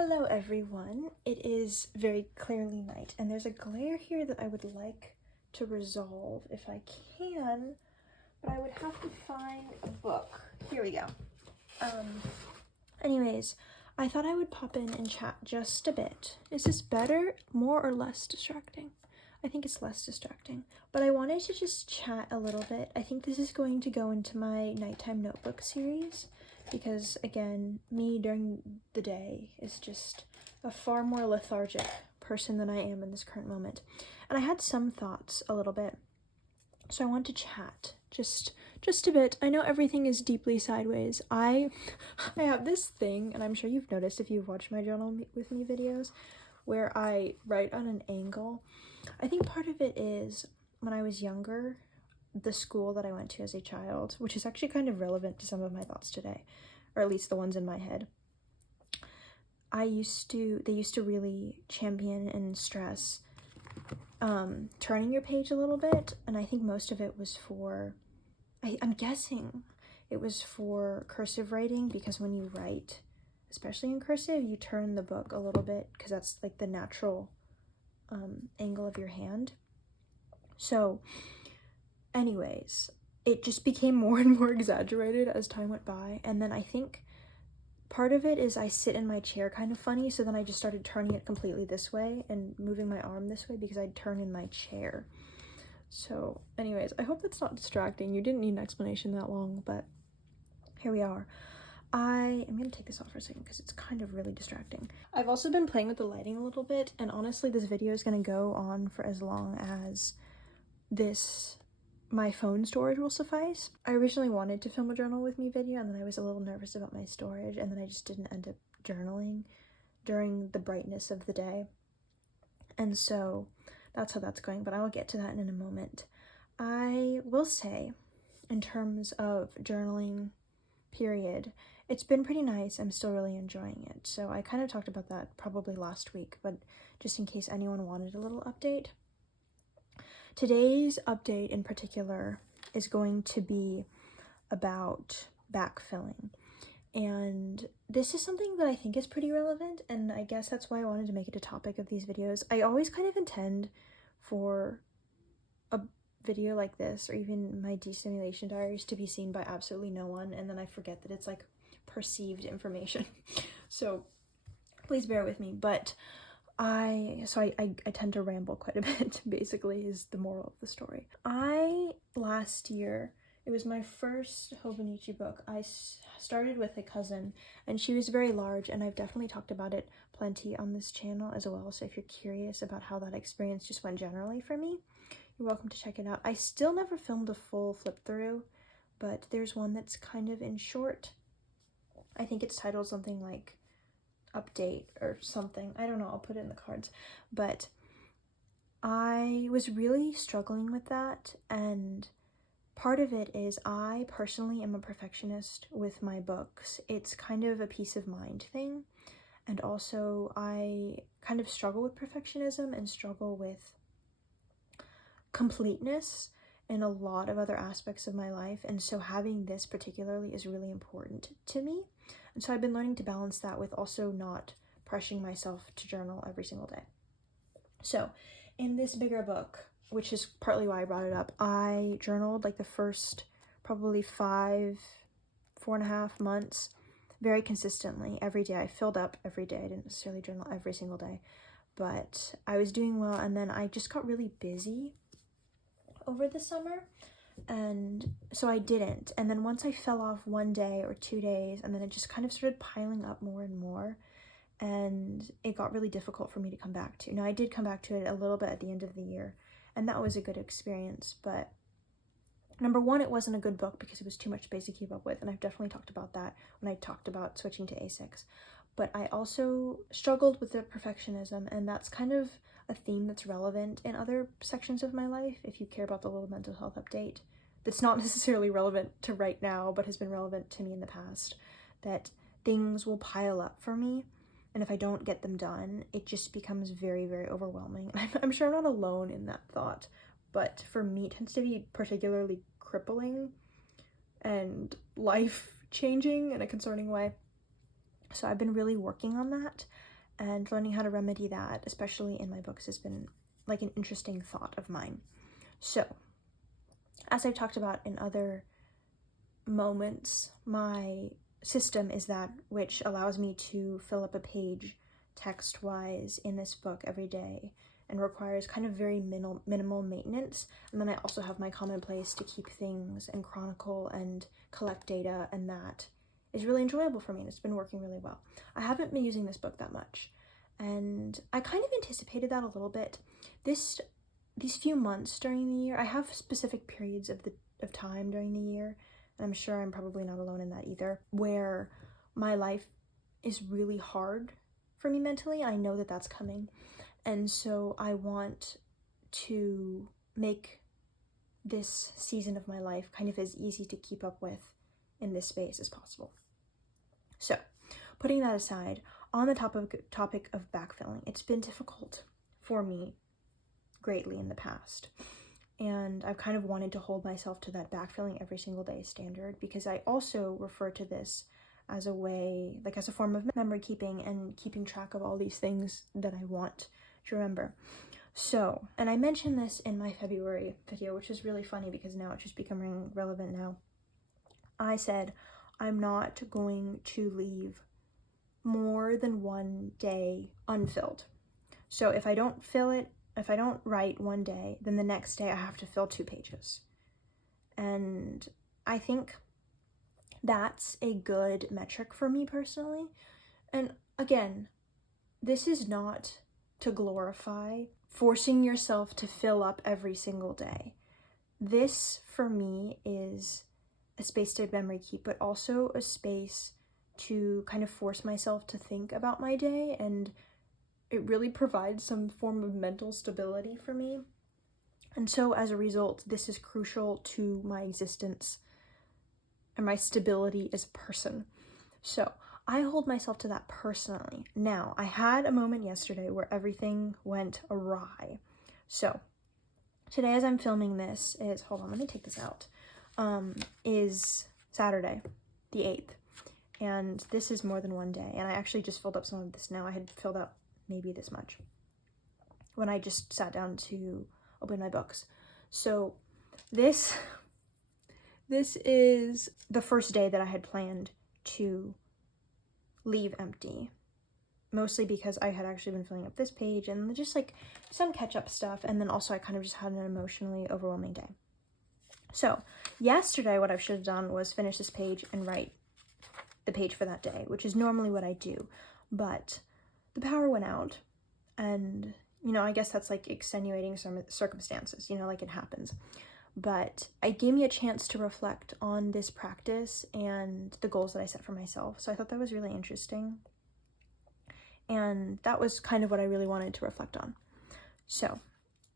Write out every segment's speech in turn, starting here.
Hello everyone, it is very clearly night and there's a glare here that I would like to resolve if I can, but I would have to find a book. Here we go. Anyways, I thought I would pop in and chat just a bit. Is this better, more or less distracting? I think it's less distracting, but I wanted to just chat a little bit. I think this is going to go into my nighttime notebook series because, again, me during the day is just a far more lethargic person than I am in this current moment. And I had some thoughts a little bit, so I want to chat just a bit. I know everything is deeply sideways. I have this thing, and I'm sure you've noticed if you've watched my journal with me videos, where I write on an angle. I think part of it is when I was younger, the school that I went to as a child, which is actually kind of relevant to some of my thoughts today, or at least the ones in my head. They used to really champion and stress turning your page a little bit, and I think most of it was for, I'm guessing it was for cursive writing, because when you write, especially in cursive, you turn the book a little bit because that's like the natural angle of your hand. So anyways, it just became more and more exaggerated as time went by, and then I think part of it is I sit in my chair kind of funny, so then I just started turning it completely this way and moving my arm this way because I'd turn in my chair. So anyways, I hope that's not distracting. You didn't need an explanation that long, but here we are. I am going to take this off for a second because it's kind of really distracting. I've also been playing with the lighting a little bit, and honestly this video is going to go on for as long as my phone storage will suffice. I originally wanted to film a journal with me video, and then I was a little nervous about my storage, and then I just didn't end up journaling during the brightness of the day. And so that's how that's going, but I will get to that in a moment. I will say, in terms of journaling, period, it's been pretty nice. I'm still really enjoying it. So I kind of talked about that probably last week, but just in case anyone wanted a little update. Today's update in particular is going to be about backfilling. And this is something that I think is pretty relevant, and I guess that's why I wanted to make it a topic of these videos. I always kind of intend for a video like this, or even my destimulation diaries, to be seen by absolutely no one, and then I forget that it's like perceived information. So please bear with me, but I tend to ramble quite a bit, basically, is the moral of the story. Last year, it was my first hobonichi book. I started with a cousin, and she was very large, and I've definitely talked about it plenty on this channel as well, so if you're curious about how that experience just went generally for me, you're welcome to check it out. I still never filmed a full flip through, but there's one that's kind of in short. I think it's titled something like update or something. I don't know, I'll put it in the cards. But I was really struggling with that, and part of it is I personally am a perfectionist with my books. It's kind of a peace of mind thing, and also I kind of struggle with perfectionism and struggle with completeness in a lot of other aspects of my life, and so having this particularly is really important to me. And so I've been learning to balance that with also not pressuring myself to journal every single day. So in this bigger book, which is partly why I brought it up, I journaled like the first probably 4.5 months very consistently every day. I filled up every day. I didn't necessarily journal every single day, but I was doing well, and then I just got really busy over the summer, and so I didn't. And then once I fell off 1 day or 2 days, and then it just kind of started piling up more and more, and it got really difficult for me to come back to. Now I did come back to it a little bit at the end of the year, and that was a good experience, but number one, it wasn't a good book because it was too much space to keep up with, and I've definitely talked about that when I talked about switching to A6. But I also struggled with the perfectionism, and that's kind of a theme that's relevant in other sections of my life. If you care about the little mental health update, that's not necessarily relevant to right now, but has been relevant to me in the past, that things will pile up for me, and if I don't get them done, it just becomes very, very overwhelming. I'm sure I'm not alone in that thought, but for me, it tends to be particularly crippling and life-changing in a concerning way. So I've been really working on that, and learning how to remedy that, especially in my books, has been like an interesting thought of mine. So, as I've talked about in other moments, my system is that which allows me to fill up a page text-wise in this book every day and requires kind of very minimal maintenance. And then I also have my commonplace to keep things and chronicle and collect data, and that is really enjoyable for me, and it's been working really well. I haven't been using this book that much, and I kind of anticipated that a little bit. These few months during the year, I have specific periods of time during the year, and I'm sure I'm probably not alone in that either, where my life is really hard for me mentally. I know that that's coming, and so I want to make this season of my life kind of as easy to keep up with in this space as possible. So, putting that aside, on the topic of backfilling, it's been difficult for me greatly in the past. And I've kind of wanted to hold myself to that backfilling every single day standard, because I also refer to this as a way, like as a form of memory keeping and keeping track of all these things that I want to remember. So, and I mentioned this in my February video, which is really funny because now it's just becoming relevant now. I said, I'm not going to leave more than one day unfilled. So if I don't write one day, then the next day I have to fill 2 pages. And I think that's a good metric for me personally. And again, this is not to glorify forcing yourself to fill up every single day. This, for me, is a space to memory keep, but also a space to kind of force myself to think about my day, and it really provides some form of mental stability for me. And so as a result, this is crucial to my existence and my stability as a person. So I hold myself to that personally. Now, I had a moment yesterday where everything went awry. So today, as I'm filming this, hold on, let me take this out, is Saturday, the 8th. And this is more than one day. And I actually just filled up some of this now. I had filled up maybe this much when I just sat down to open my books. So this is the first day that I had planned to leave empty, mostly because I had actually been filling up this page and just like some catch-up stuff, and then also I kind of just had an emotionally overwhelming day. So yesterday, what I should have done was finish this page and write the page for that day, which is normally what I do, but the power went out, and I guess that's like extenuating some circumstances, like it happens. But it gave me a chance to reflect on this practice and the goals that I set for myself. So I thought that was really interesting. And that was kind of what I really wanted to reflect on. So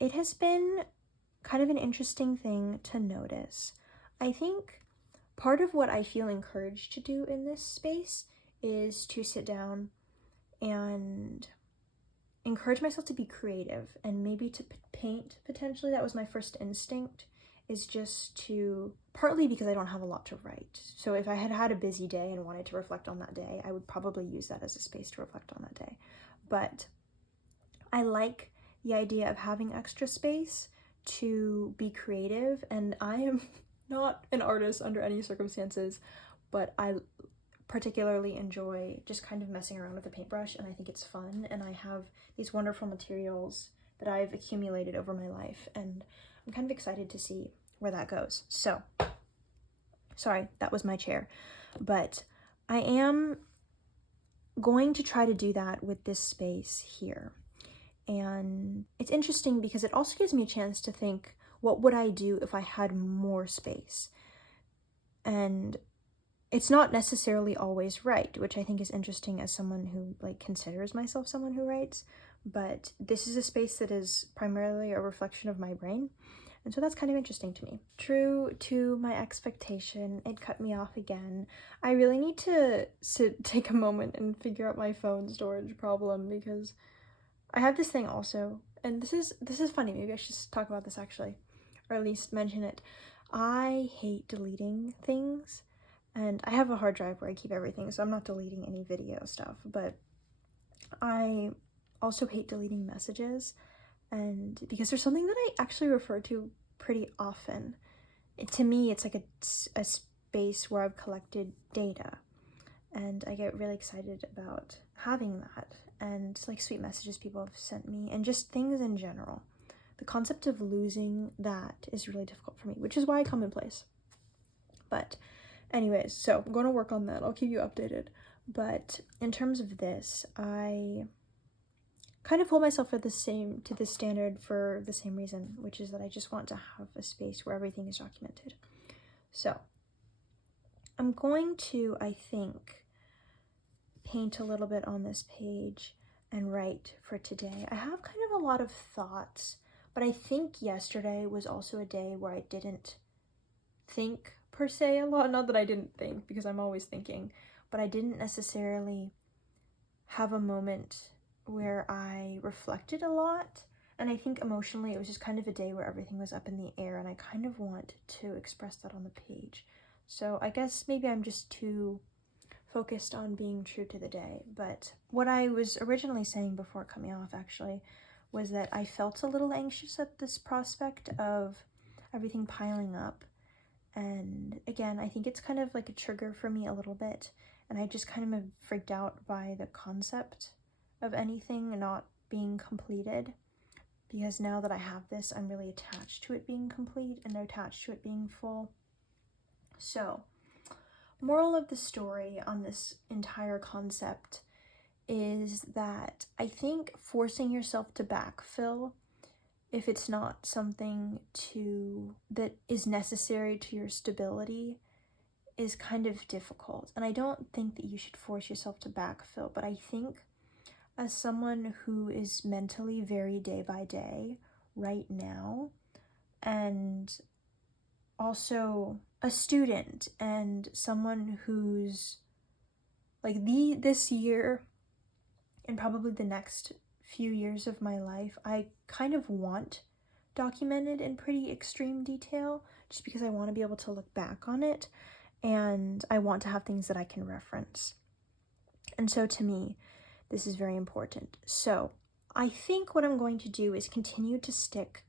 it has been kind of an interesting thing to notice. I think part of what I feel encouraged to do in this space is to sit down and encourage myself to be creative and maybe to paint potentially. That was my first instinct, is just to, partly because I don't have a lot to write. So if I had had a busy day and wanted to reflect on that day, I would probably use that as a space to reflect on that day. But I like the idea of having extra space to be creative, and I am not an artist under any circumstances, but I particularly enjoy just kind of messing around with a paintbrush, and I think it's fun, and I have these wonderful materials that I've accumulated over my life, and I'm kind of excited to see where that goes. So, sorry, that was my chair, but I am going to try to do that with this space here. And it's interesting because it also gives me a chance to think, what would I do if I had more space? And it's not necessarily always right, which I think is interesting as someone who considers myself someone who writes, but this is a space that is primarily a reflection of my brain. And so that's kind of interesting to me. True to my expectation, it cut me off again. I really need to take a moment and figure out my phone storage problem, because I have this thing also, and this is funny, maybe I should talk about this actually, or at least mention it. I hate deleting things, and I have a hard drive where I keep everything, so I'm not deleting any video stuff, but I also hate deleting messages, and because there's something that I actually refer to pretty often. To me, it's like a space where I've collected data, and I get really excited about having that, and like sweet messages people have sent me, and just things in general. The concept of losing that is really difficult for me, which is why I come in place. But anyways, so I'm going to work on that. I'll keep you updated. But in terms of this, I kind of hold myself to this standard for the same reason, which is that I just want to have a space where everything is documented. So I'm going to, I think, paint a little bit on this page and write for today. I have kind of a lot of thoughts, but I think yesterday was also a day where I didn't think per se a lot. Not that I didn't think, because I'm always thinking, but I didn't necessarily have a moment where I reflected a lot. And I think emotionally it was just kind of a day where everything was up in the air, and I kind of want to express that on the page. So I guess maybe I'm just too focused on being true to the day. But what I was originally saying before coming off actually was that I felt a little anxious at this prospect of everything piling up. And again, I think it's kind of like a trigger for me a little bit, and I just kind of freaked out by the concept of anything not being completed, because now that I have this, I'm really attached to it being complete and attached to it being full. So, moral of the story on this entire concept is that I think forcing yourself to backfill, if it's not something that is necessary to your stability, is kind of difficult. And I don't think that you should force yourself to backfill, but I think as someone who is mentally very day by day right now, and also a student and someone who's like this year and probably the next few years of my life, I kind of want documented in pretty extreme detail, just because I want to be able to look back on it, and I want to have things that I can reference. And so to me, this is very important. So I think what I'm going to do is continue to stick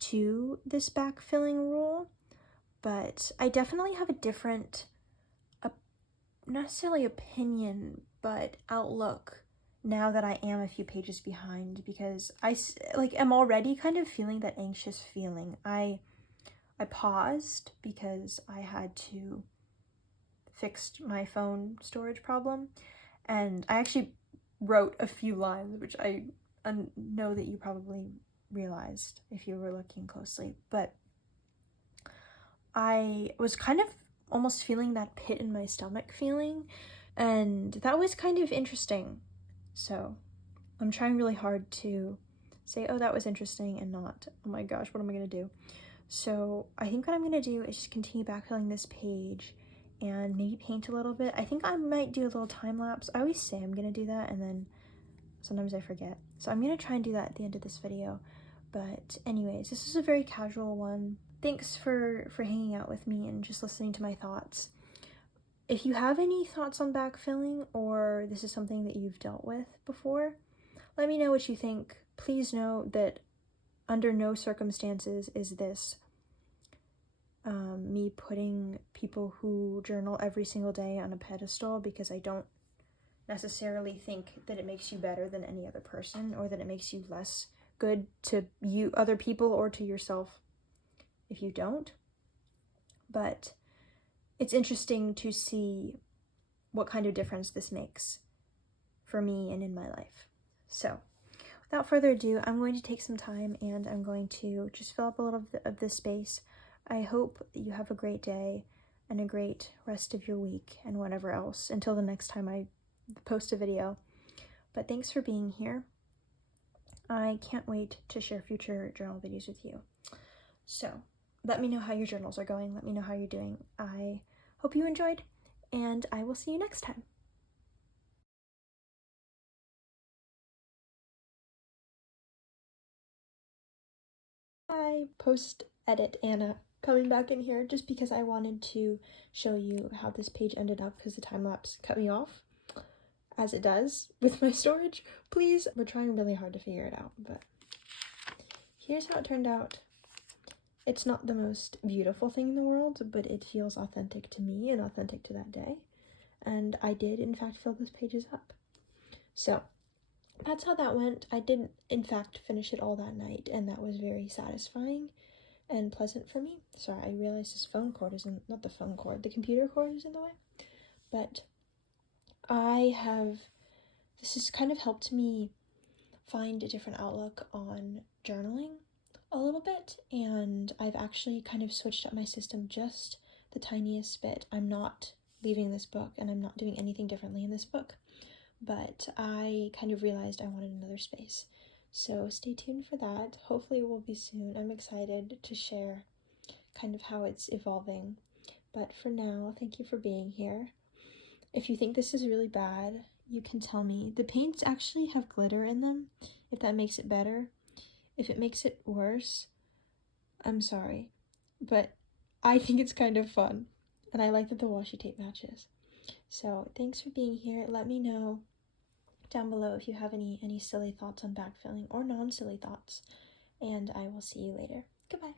to this backfilling rule, but I definitely have a different, not necessarily opinion, but outlook now that I am a few pages behind, because I am already kind of feeling that anxious feeling. I paused because I had to fix my phone storage problem, and I actually wrote a few lines, which I know that you probably realized if you were looking closely, but I was kind of almost feeling that pit in my stomach feeling, and that was kind of interesting. So I'm trying really hard to say, oh, that was interesting, and not, oh my gosh, what am I gonna do? So I think what I'm gonna do is just continue backfilling this page and maybe paint a little bit. I think I might do a little time lapse. I always say I'm gonna do that, and then sometimes I forget. So I'm gonna try and do that at the end of this video. But anyways, this is a very casual one. Thanks for hanging out with me and just listening to my thoughts. If you have any thoughts on backfilling, or this is something that you've dealt with before, let me know what you think. Please know that under no circumstances is this me putting people who journal every single day on a pedestal, because I don't necessarily think that it makes you better than any other person, or that it makes you less good to other people or to yourself if you don't. But it's interesting to see what kind of difference this makes for me and in my life. So without further ado, I'm going to take some time and I'm going to just fill up a little of this space. I hope that you have a great day and a great rest of your week and whatever else until the next time I post a video. But thanks for being here. I can't wait to share future journal videos with you. So let me know how your journals are going. Let me know how you're doing. I hope you enjoyed, and I will see you next time. Hi, post-edit Anna coming back in here just because I wanted to show you how this page ended up, because the time lapse cut me off as it does with my storage. Please, we're trying really hard to figure it out, but here's how it turned out. It's not the most beautiful thing in the world, but it feels authentic to me and authentic to that day. And I did, in fact, fill those pages up. So that's how that went. I did, in fact, finish it all that night, and that was very satisfying and pleasant for me. Sorry, I realized this phone cord isn't, not the phone cord, the computer cord is in the way. But this has kind of helped me find a different outlook on journaling a little bit, and I've actually kind of switched up my system just the tiniest bit. I'm not leaving this book, and I'm not doing anything differently in this book, but I kind of realized I wanted another space. So stay tuned for that. Hopefully it will be soon. I'm excited to share kind of how it's evolving. But for now, thank you for being here. If you think this is really bad, you can tell me. The paints actually have glitter in them, if that makes it better. If it makes it worse, I'm sorry. But I think it's kind of fun, and I like that the washi tape matches. So thanks for being here. Let me know down below if you have any silly thoughts on backfilling or non-silly thoughts, and I will see you later. Goodbye.